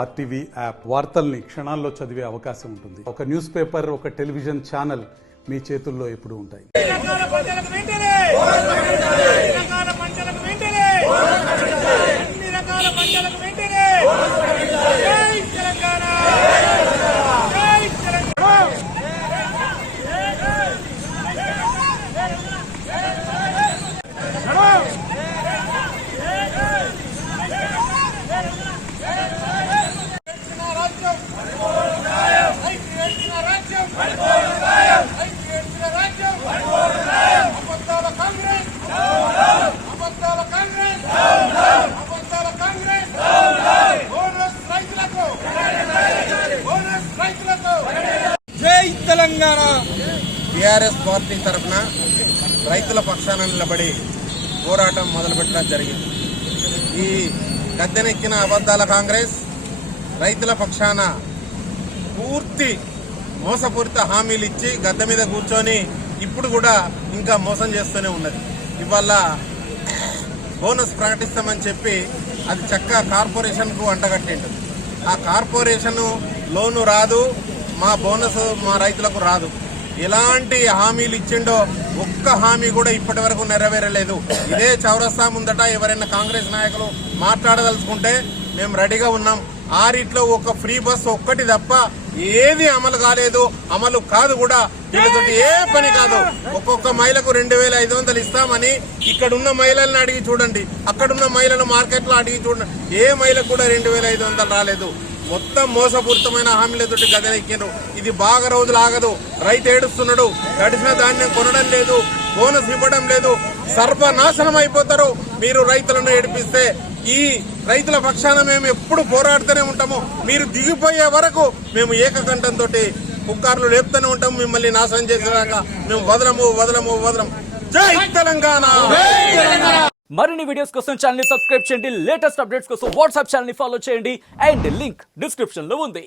RTV app వార్తల్ని క్షణాల్లో చదివే అవకాశం ఉంటుంది. ఒక న్యూస్ పేపర్, ఒక టెలివిజన్ ఛానల్ మీ చేతుల్లో ఎప్పుడూ ఉంటాయి. తెలంగాణ టీఆర్ఎస్ పార్టీ తరఫున రైతుల పక్షాన నిలబడి పోరాటం మొదలుపెట్టడం జరిగింది. ఈ గద్దెనెక్కిన అబద్దాల కాంగ్రెస్ రైతుల పక్షాన పూర్తి మోసపూరిత హామీలు ఇచ్చి గద్దె మీద కూర్చొని ఇప్పుడు కూడా ఇంకా మోసం చేస్తూనే ఉన్నది. ఇవాళ బోనస్ ప్రకటిస్తామని చెప్పి అది చక్కగా కార్పొరేషన్కు అంటగట్టిండు. ఆ కార్పొరేషన్ లోను రాదు, మా బోనస్ మా రైతులకు రాదు. ఎలాంటి హామీలు ఇచ్చిండో ఒక్క హామీ కూడా ఇప్పటి వరకు నెరవేరలేదు. ఇదే చౌరస్తా ముందట ఎవరైనా కాంగ్రెస్ నాయకులు మాట్లాడదలుచుకుంటే మేము రెడీగా ఉన్నాం. ఆ రీట్లో ఒక ఫ్రీ బస్ ఒక్కటి తప్ప ఏది అమలు కాలేదు, అమలు కాదు కూడా. వీళ్ళతోటి ఏ పని కాదు. ఒక్కొక్క మహిళకు 2500 ఇస్తామని ఇక్కడున్న మహిళలను అడిగి చూడండి, అక్కడున్న మహిళలు మార్కెట్లో అడిగి చూడండి, ఏ మహిళకు కూడా 2500 రాలేదు. మొత్తం మోసపూరితమైన హామీలతోటి గద్దెనెక్కిండ్రు. ఇది బాగా రోజులు ఆగదు. రైతు ఏడుస్తున్నాడు, గడిచిన ధాన్యం కొనడం లేదు, బోనస్ ఇవ్వడం లేదు, సర్వనాశనం అయిపోతారు మీరు రైతులను ఏడిపిస్తే. ఈ రైతుల పక్షాన మేము ఎప్పుడు పోరాడుతూనే ఉంటాము. మీరు దిగిపోయే వరకు మేము ఏకకంఠంతో పుక్కార్లు లేపుతూనే ఉంటాము. మిమ్మల్ని నాశనం చేసేదాకా మేము వదలము. జై తెలంగాణ. మరిన్ని వీడియోస్ కోసం ఛానల్ ని సబ్స్క్రైబ్ చేయండి. లేటెస్ట్ అప్డేట్స్ కోసం వాట్సాప్ ఛానల్ ని ఫాలో చేయండి. అండ్ లింక్ డిస్క్రిప్షన్ లో ఉంది.